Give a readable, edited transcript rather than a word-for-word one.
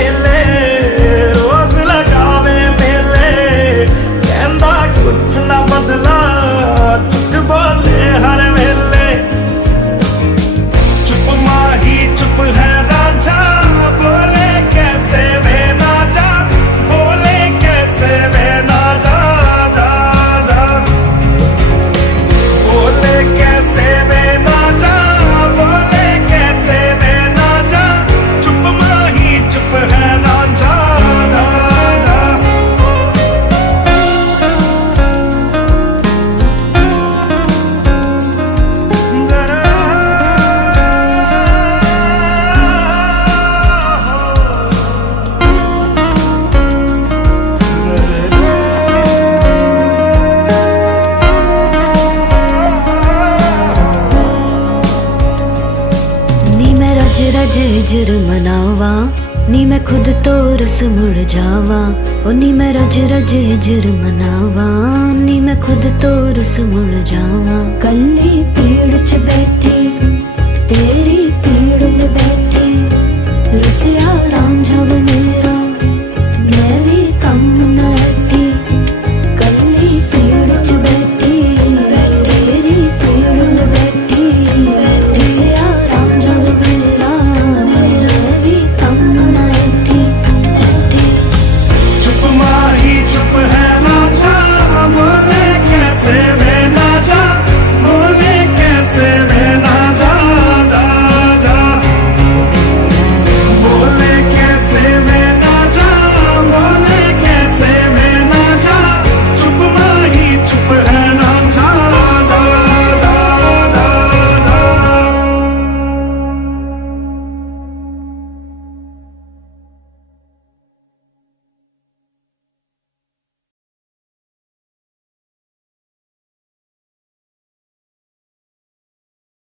खेले रोज लगावे मेले कहंदा कुछ ना बदला झूठ बोले हर वेले चुप माही चुप है रांझा बोले कैसे वे ना जा बोले कैसे वे ना जा जा जा बोले कैसे वे ना जा बोले कैसे वे ना जा चुप माही चुप है रांझा जा जा नी मैं रज रज हिजर मनावा नी मैं खुद तो रस मुड़ जावा ओ नी मैं रज रज हिजर मनावा नी मैं खुद तो रस मुड़ जावा कल्ली पेड़ च बैठी ते